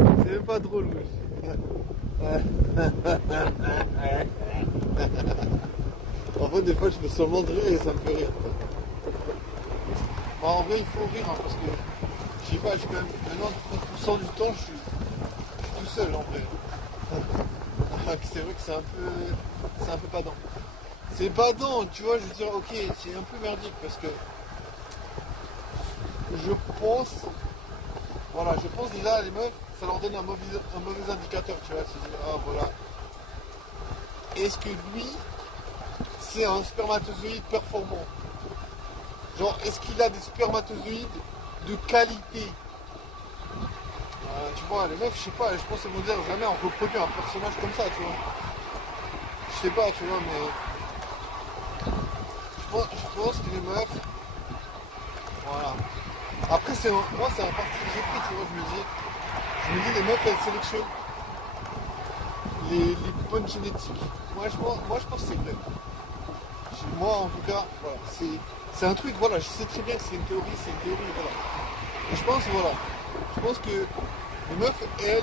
C'est même pas drôle, wesh. En fait, des fois, je me sens de rire et ça me fait rire. Bon, en vrai, il faut rire, hein, parce que, je sais pas, j'ai quand même 90% du temps, je suis tout seul, en vrai. C'est vrai que c'est un peu badant. C'est badant, tu vois, je veux dire, ok, c'est un peu merdique, parce que je pense, voilà, je pense déjà, les meufs, ça leur donne un mauvais indicateur, tu vois, c'est ah, voilà. Est-ce que lui, c'est un spermatozoïde performant? Genre, est-ce qu'il a des spermatozoïdes de qualité? Tu vois, les meufs, je sais pas, je pense qu'ils vont dire jamais on reproduit un personnage comme ça, tu vois. Je sais pas, tu vois, mais je pense que les meufs, voilà. Après, moi, c'est un parti que j'ai pris, tu vois, je me dis, les meufs, elles sélectionnent les bonnes génétiques. Moi, je pense que c'est vrai. Moi, en tout cas, voilà, c'est un truc, voilà, je sais très bien que c'est une théorie, voilà. Et je pense que les meufs, elles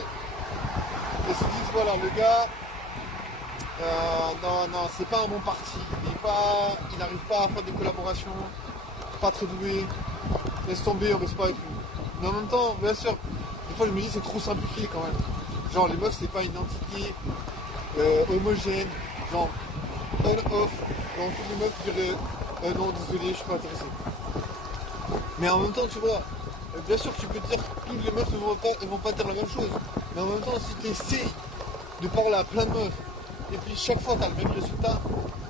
se disent, voilà, le gars, non, c'est pas un bon parti, il n'arrive pas à faire des collaborations, pas très doué, laisse tomber, on reste pas avec lui. Mais en même temps, bien sûr, des fois je me dis c'est trop simplifié quand même. Genre les meufs c'est pas une entité homogène, genre on-off, donc toutes les meufs diraient non désolé je suis pas intéressé. Mais en même temps tu vois, bien sûr que tu peux te dire que toutes les meufs ne vont pas dire la même chose. Mais en même temps si tu essaies de parler à plein de meufs et puis chaque fois tu as le même résultat,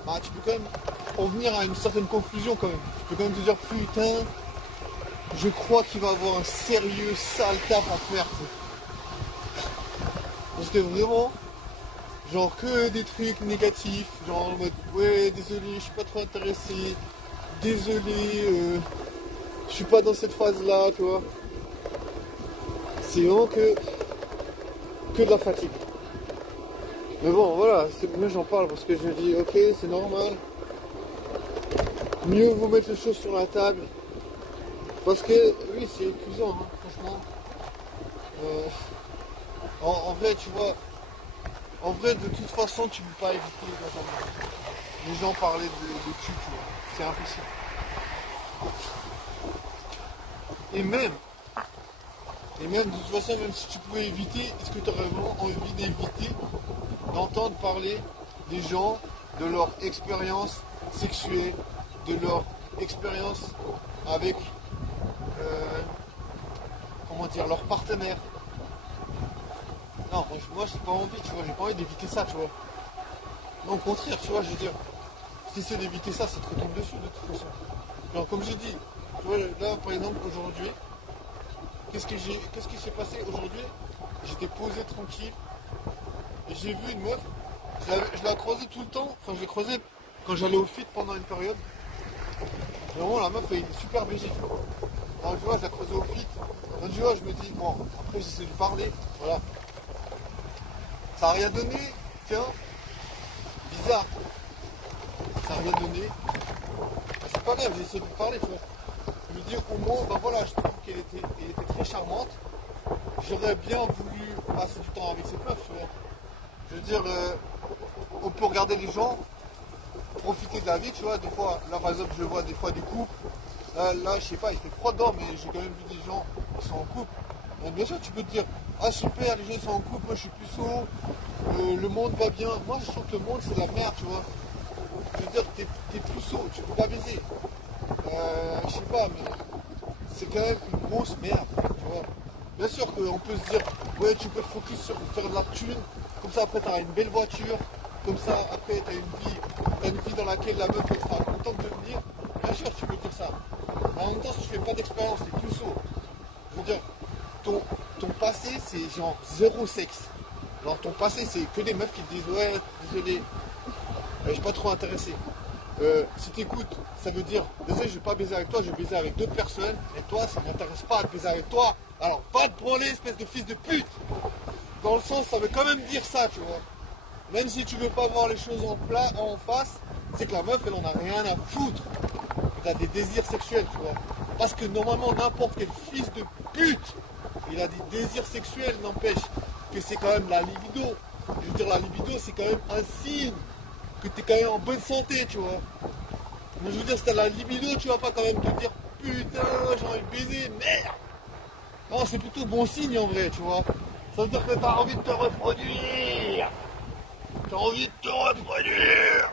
bah tu peux quand même en venir à une certaine conclusion quand même. Tu peux quand même te dire putain, je crois qu'il va avoir un sérieux sale taf à faire. Parce que vraiment, genre que des trucs négatifs, genre en mode ouais désolé, je suis pas trop intéressé, désolé, je suis pas dans cette phase là, tu vois. C'est vraiment que de la fatigue. Mais bon voilà, moi j'en parle parce que je me dis ok c'est normal. Mieux vous mettre les choses sur la table. Parce que oui c'est épuisant hein, franchement. En vrai tu vois, en vrai de toute façon tu peux pas éviter les gens parlaient de cul, tu vois. C'est impossible. Et même, de toute façon, même si tu pouvais éviter, est-ce que tu aurais vraiment envie d'éviter d'entendre parler des gens, de leur expérience sexuelle, de leur expérience avec, euh, comment dire, leur partenaire? Non, moi j'ai pas envie, tu vois, j'ai pas envie d'éviter ça, tu vois. Non, au contraire, tu vois, je veux dire, si c'est d'éviter ça, ça te retombe dessus de toute façon. Genre, comme j'ai dit, tu vois, là, par exemple, aujourd'hui, qu'est-ce qui s'est passé aujourd'hui? J'étais posé tranquille et j'ai vu une meuf, je la croisais tout le temps, enfin je l'ai croisée quand j'allais au fit pendant une période. Et vraiment la meuf elle est super BG. Alors tu vois, je la croisais au fit, donc tu vois, je me dis, bon, après j'essaie de parler, voilà. Ça n'a rien donné, tiens, bizarre, ça n'a rien donné. C'est pas grave, j'ai essayé de parler, tu vois. Je me dis au moins, ben voilà, je trouve elle était très charmante. J'aurais bien voulu passer du temps avec cette meuf, tu vois. Je veux dire, on peut regarder les gens, profiter de la vie, tu vois. Des fois, là par exemple, je vois des fois des couples. Là je sais pas, il fait froid dehors, mais j'ai quand même vu des gens qui sont en couple. Donc, bien sûr, tu peux te dire, ah super, les gens sont en couple, moi je suis plus saut, le monde va bien. Moi, je trouve que le monde, c'est la merde, tu vois. Je veux dire, t'es plus saut, tu peux pas baiser. Je sais pas, mais c'est quand même une grosse merde, tu vois. Bien sûr qu'on peut se dire, ouais, tu peux te focus sur faire de la thune, comme ça après tu auras une belle voiture, comme ça après tu as une vie dans laquelle la meuf elle sera contente de venir. Bien sûr, tu peux dire ça. Mais en même temps, si tu fais pas d'expérience, t'es plus saut. Je veux dire, ton passé, c'est genre zéro sexe. Genre ton passé, c'est que des meufs qui te disent, ouais, désolé, je suis pas trop intéressé. Si t'écoutes, ça veut dire, désolé, je vais pas baiser avec toi, je vais baiser avec d'autres personnes, et toi, ça m'intéresse pas de baiser avec toi. Alors, pas te branler, espèce de fils de pute. Dans le sens, ça veut quand même dire ça, tu vois. Même si tu veux pas voir les choses en face, c'est que la meuf, elle en a rien à foutre. Elle a des désirs sexuels, tu vois. Parce que normalement, n'importe quel fils de pute Il a dit désir sexuel, n'empêche que c'est quand même la libido. Je veux dire, la libido, c'est quand même un signe que tu es quand même en bonne santé, tu vois. Mais je veux dire, si t'as la libido, tu vas pas quand même te dire putain, j'ai envie de baiser, merde. Non, c'est plutôt bon signe en vrai, tu vois. Ça veut dire que t'as envie de te reproduire. T'as envie de te reproduire.